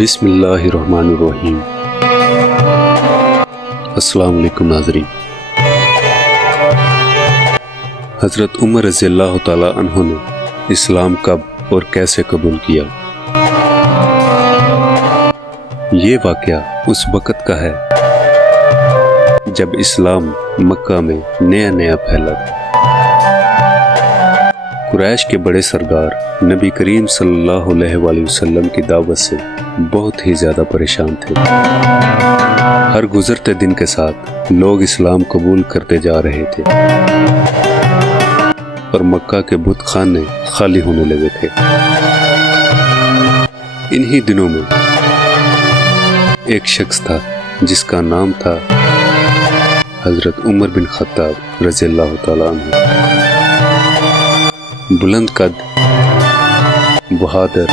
بسم اللہ الرحمن الرحیم۔ السلام علیکم ناظرین۔ حضرت عمر رضی اللہ تعالیٰ عنہ نے اسلام کب اور کیسے قبول کیا؟ یہ واقعہ اس وقت کا ہے جب اسلام مکہ میں نیا پھیلا تھا۔ قریش کے بڑے سردار نبی کریم صلی اللہ علیہ وآلہ وسلم کی دعوت سے بہت ہی زیادہ پریشان تھے۔ ہر گزرتے دن کے ساتھ لوگ اسلام قبول کرتے جا رہے تھے اور مکہ کے بت خانے خالی ہونے لگے تھے۔ انہی دنوں میں ایک شخص تھا جس کا نام تھا حضرت عمر بن خطاب رضی اللہ تعالیٰ عنہ۔ بلند قد، بہادر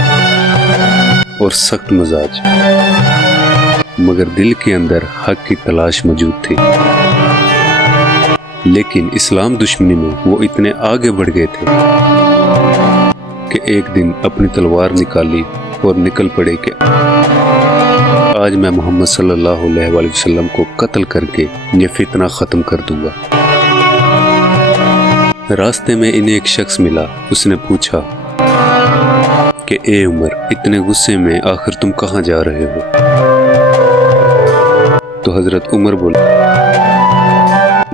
اور سخت مزاج، مگر دل کے اندر حق کی تلاش موجود تھی۔ لیکن اسلام دشمنی میں وہ اتنے آگے بڑھ گئے تھے کہ ایک دن اپنی تلوار نکالی اور نکل پڑے کہ آج میں محمد صلی اللہ علیہ وآلہ وسلم کو قتل کر کے یہ فتنہ ختم کر دوں گا۔ راستے میں انہیں ایک شخص ملا۔ اس نے پوچھا کہ اے عمر، اتنے غصے میں آخر تم کہاں جا رہے ہو؟ تو حضرت عمر بولے،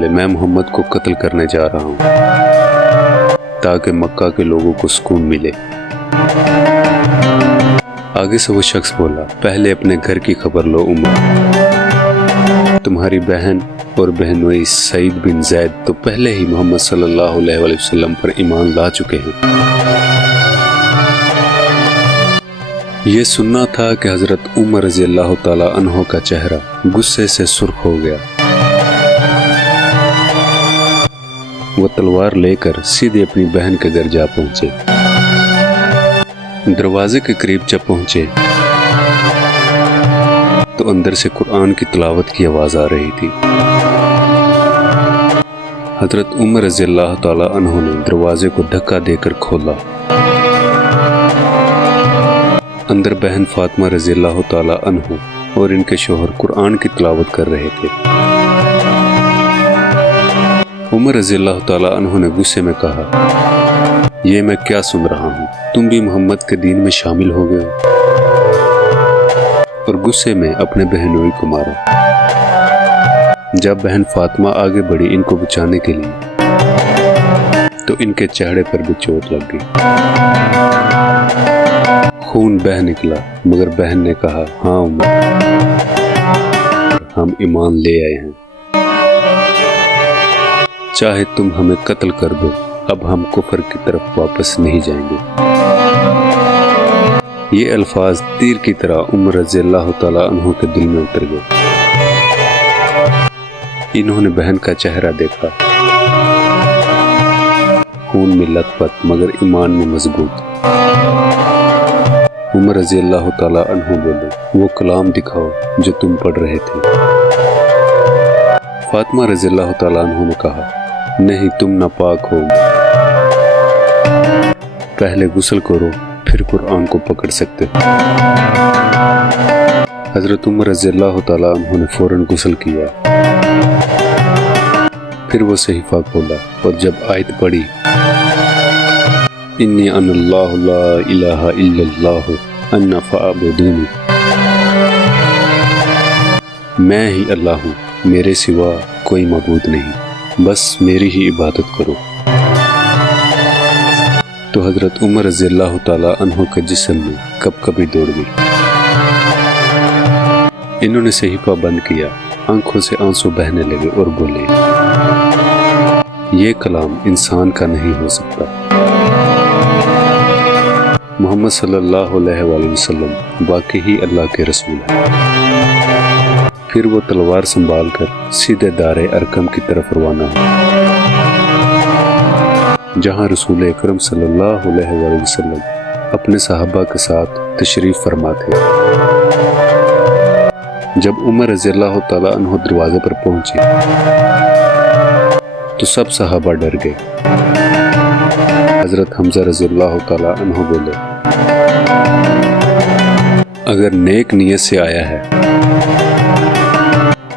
میں محمد کو قتل کرنے جا رہا ہوں تاکہ مکہ کے لوگوں کو سکون ملے۔ آگے سے وہ شخص بولا، پہلے اپنے گھر کی خبر لو عمر، تمہاری بہن اور بہنوئی سعید بن زید تو پہلے ہی محمد صلی اللہ علیہ وآلہ وسلم پر ایمان لا چکے ہیں۔ یہ سننا تھا کہ حضرت عمر رضی اللہ تعالیٰ عنہ کا چہرہ غصے سے سرخ ہو گیا۔ وہ تلوار لے کر سیدھے اپنی بہن کے گھر جا پہنچے۔ دروازے کے قریب جب پہنچے تو اندر سے قرآن کی تلاوت کی آواز آ رہی تھی۔ حضرت عمر رضی اللہ تعالیٰ عنہ نے دروازے کو دھکا دے کر کھولا۔ اندر بہن فاطمہ رضی اللہ تعالیٰ عنہ اور ان کے شوہر قرآن کی تلاوت کر رہے تھے۔ عمر رضی اللہ تعالیٰ عنہ نے غصے میں کہا، یہ میں کیا سن رہا ہوں؟ تم بھی محمد کے دین میں شامل ہو گئے ہو؟ اور غصے میں اپنے بہنوئی کو مارا۔ جب بہن فاطمہ آگے بڑھی ان کو بچانے کے لیے تو ان کے چہرے پر بھی چوٹ لگ گئی، خون بہہ نکلا، مگر بہن نے کہا، ہاں عمر، ہم ایمان لے آئے ہیں، چاہے تم ہمیں قتل کر دو، اب ہم کفر کی طرف واپس نہیں جائیں گے۔ یہ الفاظ تیر کی طرح عمر رضی اللہ تعالیٰ عنہ کے دل میں اتر گئے۔ انہوں نے بہن کا چہرہ دیکھا، خون میں لت پت مگر ایمان میں مضبوط۔ عمر رضی اللہ تعالیٰ عنہ بولے، وہ کلام دکھاؤ جو تم پڑھ رہے تھے۔ فاطمہ رضی اللہ تعالیٰ عنہ نے کہا، نہیں، تم ناپاک ہو، پہلے غسل کرو پھر قرآن کو پکڑ سکتے۔ حضرت عمر رضی اللہ تعالیٰ عنہ نے فوراً غسل کیا، پھر وہ صحیفہ کھولا اور جب آیت پڑھی، انی انا اللہ لا الہ الا اللہ انا فاعبدونی، میں ہی اللہ ہوں، میرے سوا کوئی معبود نہیں، بس میری ہی عبادت کرو، تو حضرت عمر رضی اللہ تعالیٰ عنہ کے جسم میں کب کبھی دوڑ گئی۔ انہوں نے صحیفہ بند کیا، آنکھوں سے آنسو بہنے لگے اور بولے، یہ کلام انسان کا نہیں ہو سکتا، محمد صلی اللہ علیہ وآلہ وسلم واقعی اللہ کے رسول ہیں۔ پھر وہ تلوار سنبھال کر سیدھے دار ارقم کی طرف روانہ ہوئے، جہاں رسول اکرم صلی اللہ علیہ وآلہ وسلم اپنے صحابہ کے ساتھ تشریف فرما تھے۔ جب عمر رضی اللہ تعالیٰ عنہ دروازے پر پہنچے تو سب صحابہ ڈر گئے۔ حضرت حمزہ رضی اللہ تعالیٰ عنہ بولے، اگر نیک نیت سے آیا ہے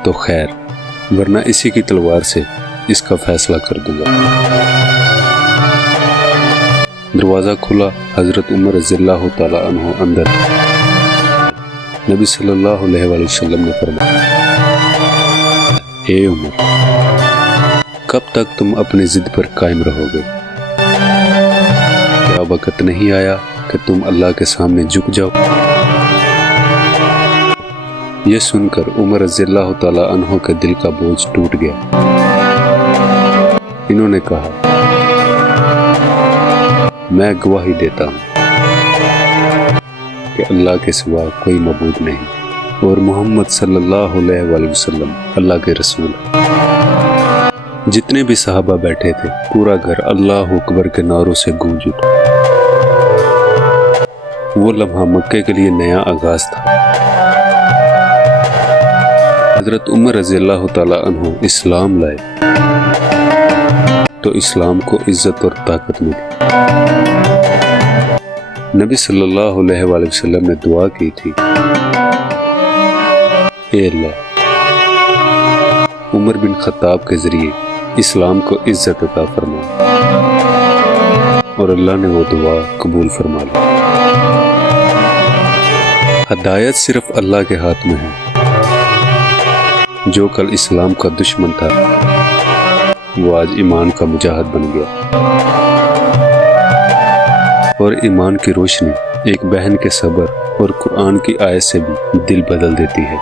تو خیر، ورنہ اسی کی تلوار سے اس کا فیصلہ کر دوں گا۔ دروازہ کھلا، حضرت عمر رضی اللہ تعالیٰ عنہ اندر۔ نبی صلی اللہ علیہ وآلہ وسلم نے فرمایا، اے عمر، کب تک تم اپنی ضد پر قائم رہو گے؟ کیا وقت نہیں آیا کہ تم اللہ کے سامنے جھک جاؤ؟ یہ سن کر عمر رضی اللہ تعالیٰ عنہ کے دل کا بوجھ ٹوٹ گیا۔ انہوں نے کہا، میں گواہی دیتا ہوں کہ اللہ کے سوا کوئی معبود نہیں اور محمد صلی اللہ علیہ وآلہ وسلم اللہ کے رسول ہیں۔ جتنے بھی صحابہ بیٹھے تھے، پورا گھر اللہ اکبر کے نعروں سے گونج اٹھا۔ وہ لمحہ مکے کے لیے نیا آغاز تھا۔ حضرت عمر رضی اللہ تعالیٰ عنہ اسلام لائے تو اسلام کو عزت اور طاقت ملی۔ نبی صلی اللہ علیہ وآلہ وسلم نے دعا کی تھی، اے اللہ، عمر بن خطاب کے ذریعے اسلام کو عزت عطا فرما، اور اللہ نے وہ دعا قبول فرما لی۔ ہدایت صرف اللہ کے ہاتھ میں ہے۔ جو کل اسلام کا دشمن تھا، وہ آج ایمان کا مجاہد بن گیا، اور ایمان کی روشنی ایک بہن کے صبر اور قرآن کی آیت سے بھی دل بدل دیتی ہے۔